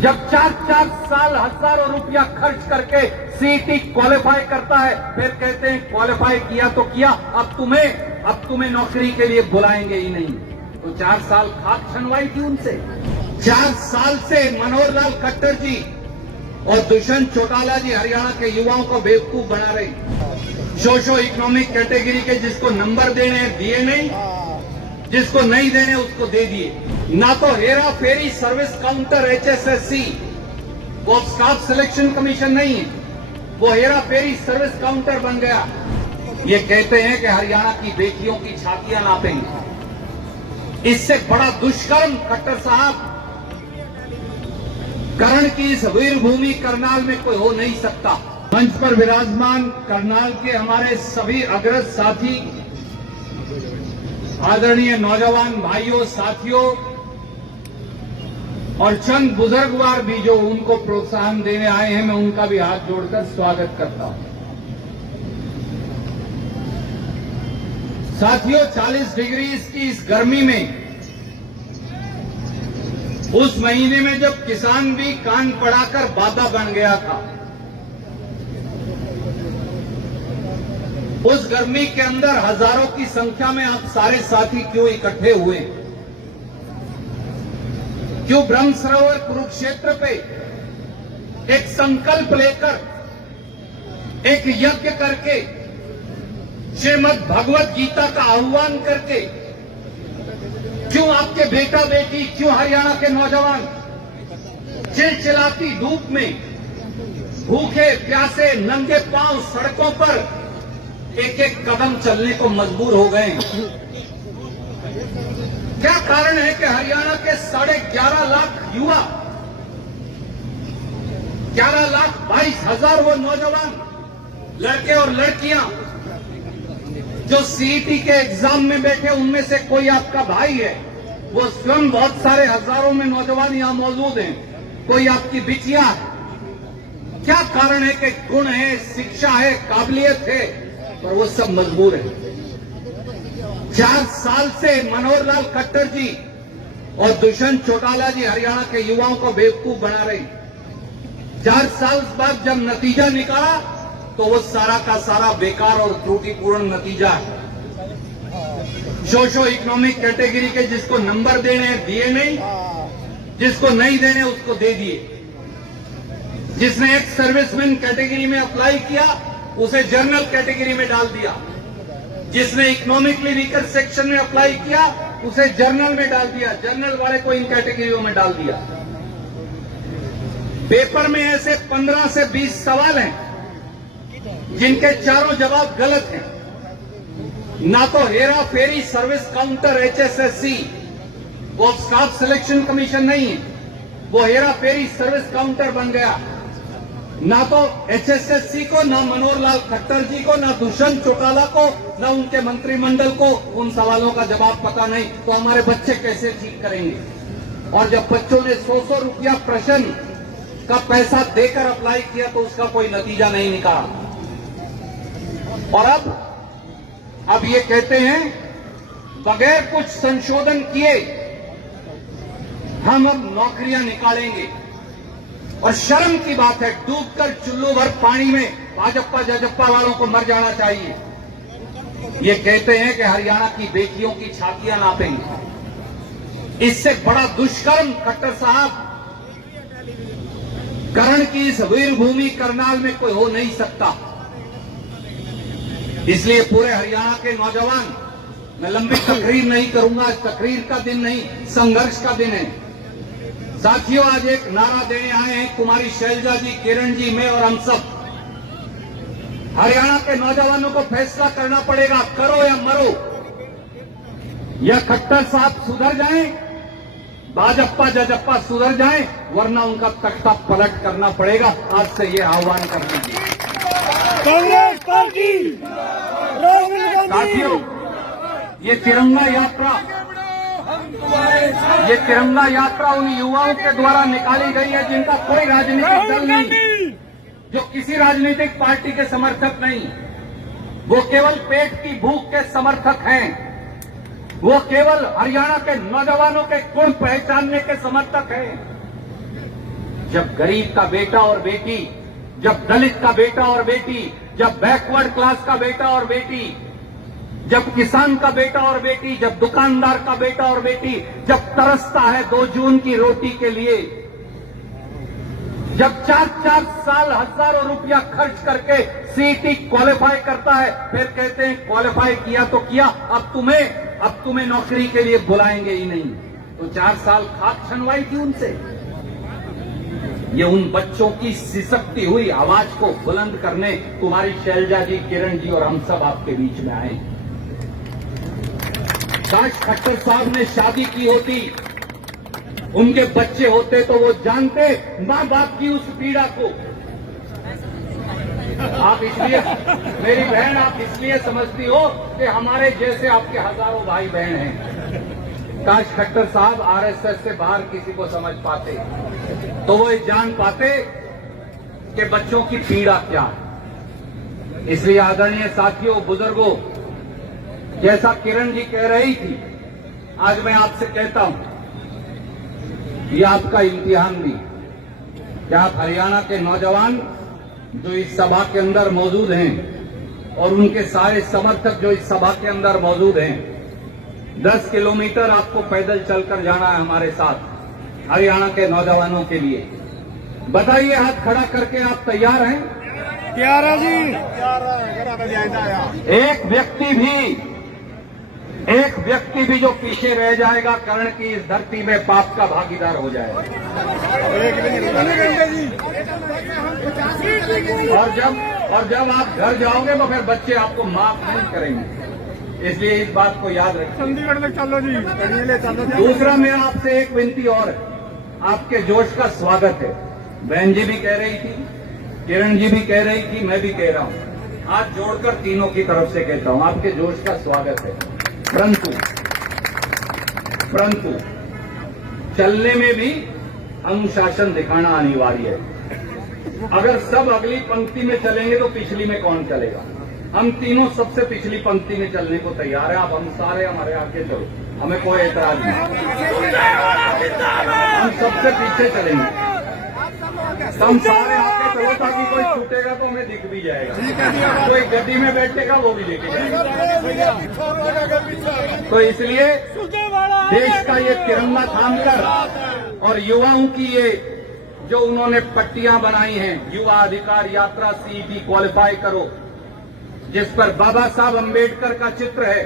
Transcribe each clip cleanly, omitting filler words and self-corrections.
जब 4-4 साल हजारों रुपया खर्च करके सीईटी क्वालिफाई करता है, फिर कहते हैं क्वालिफाई किया तो किया, अब तुम्हें नौकरी के लिए बुलाएंगे ही नहीं। तो 4 साल खाक छनवाई थी उनसे। 4 साल से मनोहर लाल खट्टर जी और दुष्यंत चौटाला जी हरियाणा के युवाओं को बेवकूफ बना रहे। सोशो इकोनॉमिक कैटेगरी के जिसको नंबर देने हैं दिए नहीं, जिसको नहीं देने उसको दे दिए। ना तो Hera ferry service counter HSSC, वो स्टाफ सिलेक्शन कमीशन नहीं है, वो हेरा फेरी सर्विस काउंटर बन गया। ये कहते हैं कि हरियाणा की बेटियों की छातियां नापेंगे। इससे बड़ा दुष्कर्म खट्टर साहब कर्ण की इस वीर भूमि करनाल में कोई हो नहीं सकता। मंच पर विराजमान करनाल के हमारे सभी अग्रज साथी, आदरणीय नौजवान भाइयों साथियों और चंद बुजुर्गवार भी जो उनको प्रोत्साहन देने आए हैं, मैं उनका भी हाथ जोड़कर स्वागत करता हूं। साथियों, 40 डिग्री की इस गर्मी में, उस महीने में जब किसान भी कान पड़ाकर बाधा बन गया था, उस गर्मी के अंदर हजारों की संख्या में आप सारे साथी क्यों इकट्ठे हुए? क्यों ब्रह्म सरोवर कुरुक्षेत्र पे एक संकल्प लेकर, एक यज्ञ करके, श्रीमद् भगवत गीता का आह्वान करके, क्यों आपके बेटा बेटी, क्यों हरियाणा के नौजवान चिलचिलाती धूप में भूखे प्यासे नंगे पांव सड़कों पर एक एक कदम चलने को मजबूर हो गए? क्या कारण है कि हरियाणा के 11.5 लाख युवा, 11,22,000 वो नौजवान लड़के और लड़कियां जो सीईटी के एग्जाम में बैठे, उनमें से कोई आपका भाई है, वो स्वयं बहुत सारे हजारों में नौजवान यहां मौजूद हैं, कोई आपकी बिटिया है। क्या कारण है कि गुण है, शिक्षा है, काबिलियत है, पर वो सब मजबूर है। 4 साल से मनोहर लाल खट्टर जी और दुष्यंत चौटाला जी हरियाणा के युवाओं को बेवकूफ बना रहे। 4 साल बाद जब नतीजा निकाला तो वो सारा का सारा बेकार और त्रुटिपूर्ण नतीजा है। सोशो इकोनॉमिक कैटेगरी के जिसको नंबर देने हैं दिए नहीं, जिसको नहीं देने उसको दे दिए। जिसने एक सर्विसमैन कैटेगरी में अप्लाई किया उसे जनरल कैटेगरी में डाल दिया, जिसने इकोनॉमिकली वीकर सेक्शन में अप्लाई किया उसे जर्नल में डाल दिया, जर्नल वाले को इन कैटेगरियों में डाल दिया। पेपर में ऐसे 15 से 20 सवाल हैं जिनके चारों जवाब गलत हैं। ना तो Hera ferry service counter HSSC, वो स्टाफ सिलेक्शन कमीशन नहीं है, वो हेरा फेरी सर्विस काउंटर बन गया। ना तो एचएसएससी को, ना मनोहर लाल खट्टर जी को, ना दुष्यंत चौटाला को, ना उनके मंत्रिमंडल को उन सवालों का जवाब पता नहीं, तो हमारे बच्चे कैसे ठीक करेंगे? और जब बच्चों ने 100 रुपया प्रश्न का पैसा देकर अप्लाई किया तो उसका कोई नतीजा नहीं निकाला। और अब ये कहते हैं बगैर कुछ संशोधन किए हम अब नौकरियां निकालेंगे। और शर्म की बात है, डूबकर चुल्लू भर पानी में भाजपा जजप्पा वालों को मर जाना चाहिए। ये कहते हैं कि हरियाणा की बेटियों की छातियां नापेंगे। इससे बड़ा दुष्कर्म खट्टर साहब कर्ण की इस वीर भूमि करनाल में कोई हो नहीं सकता। इसलिए पूरे हरियाणा के नौजवान, मैं लंबी तकरीर नहीं करूंगा, तकरीर का दिन नहीं, संघर्ष का दिन है। साथियों, आज एक नारा देने आए हैं कुमारी शैलजा जी, किरण जी, मैं और हम सब। हरियाणा के नौजवानों को फैसला करना पड़ेगा, करो या मरो। या खट्टर साहब सुधर जाएं, भाजपा जजप्पा सुधर जाएं, वरना उनका तख्ता पलट करना पड़ेगा। आज से ये आह्वान कर दीजिए। कांग्रेस पार्टी, राहुल गांधी। साथियों, ये तिरंगा यात्रा उन युवाओं के द्वारा निकाली गई है जिनका कोई राजनीतिक दल नहीं, जो किसी राजनीतिक पार्टी के समर्थक नहीं, वो केवल पेट की भूख के समर्थक हैं, वो केवल हरियाणा के नौजवानों के गुण पहचानने के समर्थक हैं। जब गरीब का बेटा और बेटी, जब दलित का बेटा और बेटी, जब बैकवर्ड क्लास का बेटा और बेटी, जब किसान का बेटा और बेटी, जब दुकानदार का बेटा और बेटी, जब तरसता है 2 जून की रोटी के लिए, जब 4-4 साल हजारों रुपया खर्च करके सीईटी क्वालिफाई करता है, फिर कहते हैं क्वालिफाई किया तो किया, अब तुम्हें नौकरी के लिए बुलाएंगे ही नहीं। तो 4 साल खाक छनवाई थी उनसे। ये उन बच्चों की सिसकती हुई आवाज को बुलंद करने तुम्हारी शैलजा जी, किरण जी और हम सब आपके बीच में आए। काश खट्टर साहब ने शादी की होती, उनके बच्चे होते तो वो जानते मां बाप की उस पीड़ा को। आप इसलिए, मेरी बहन, आप इसलिए समझती हो कि हमारे जैसे आपके हजारों भाई बहन हैं। काश खट्टर साहब आरएसएस से बाहर किसी को समझ पाते तो वो ये जान पाते कि बच्चों की पीड़ा क्या है। इसलिए आदरणीय साथियों, बुजुर्गों, जैसा किरण जी कह रही थी, आज मैं आपसे कहता हूं, ये आपका इम्तिहान भी, क्या आप हरियाणा के नौजवान जो इस सभा के अंदर मौजूद हैं और उनके सारे समर्थक जो इस सभा के अंदर मौजूद हैं, 10 किलोमीटर आपको पैदल चलकर जाना है हमारे साथ, हरियाणा के नौजवानों के लिए। बताइए, हाथ खड़ा करके आप तैयार हैं? तैयार है जी। एक व्यक्ति भी जो पीछे रह जाएगा, कर्ण की इस धरती में पाप का भागीदार हो जाएगा। और जब आप घर जाओगे तो फिर बच्चे आपको माफ नहीं करेंगे। इसलिए इस बात को याद रखें। चंडीगढ़ में चलो जी। दूसरा, मेरा आपसे एक विनती और है, आपके जोश का स्वागत है। बहन जी भी कह रही थी, किरण जी भी कह रही थी, मैं भी कह रहा हूं, हाथ जोड़कर तीनों की तरफ से कहता हूं, आपके जोश का स्वागत है। परंतु चलने में भी अनुशासन दिखाना अनिवार्य है। अगर सब अगली पंक्ति में चलेंगे तो पिछली में कौन चलेगा? हम तीनों सबसे पिछली पंक्ति में चलने को तैयार है। आप हम सारे हमारे आगे चलो, हमें कोई एतराज नहीं, हम सबसे पीछे चलेंगे। हम सारे आगे चलो ताकि कोई छूटेगा तो हमें दिख भी जाएगा, कोई गड्डी में बैठेगा वो भी लेके जाएगा। तो इसलिए देश का ये तिरंगा थामकर और युवाओं की ये जो उन्होंने पट्टियां बनाई हैं, युवा अधिकार यात्रा सीईटी क्वालिफाई करो, जिस पर बाबा साहब अंबेडकर का चित्र है,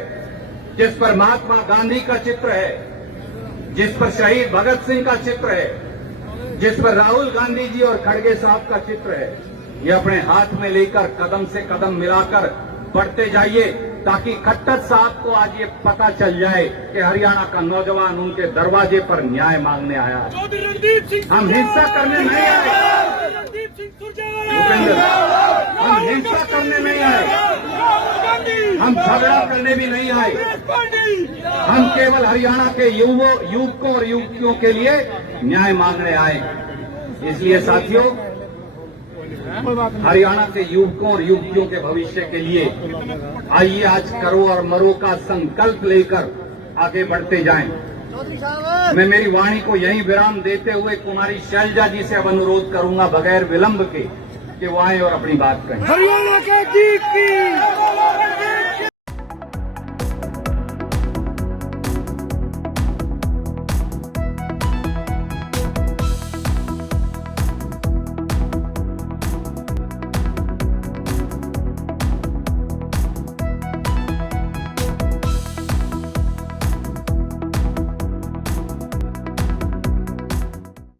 जिस पर महात्मा गांधी का चित्र है, जिस पर शहीद भगत सिंह का चित्र है, जिस पर राहुल गांधी जी और खड़गे साहब का चित्र है, ये अपने हाथ में लेकर कदम से कदम मिलाकर बढ़ते जाइए, ताकि खट्टर साहब को आज ये पता चल जाए कि हरियाणा का नौजवान उनके दरवाजे पर न्याय मांगने आया है। हम हिंसा करने नहीं आए, हम हिंसा करने नहीं आए, हम झगड़ा करने भी नहीं आए। हम केवल हरियाणा के युवकों और युवतियों के लिए न्याय मांगने आए। इसलिए साथियों, हरियाणा के युवकों और युवतियों के भविष्य के लिए आइए आज करो और मरो का संकल्प लेकर आगे बढ़ते जाएं। मैं मेरी वाणी को यहीं विराम देते हुए कुमारी शैलजा जी से अब अनुरोध करूंगा बगैर विलंब के कि वो आए और अपनी बात कहें। हरियाणा के जीत की